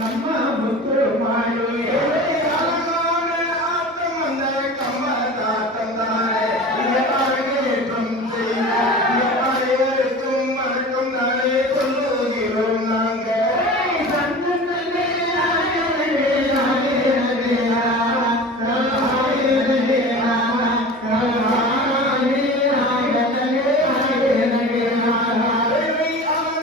நம்ம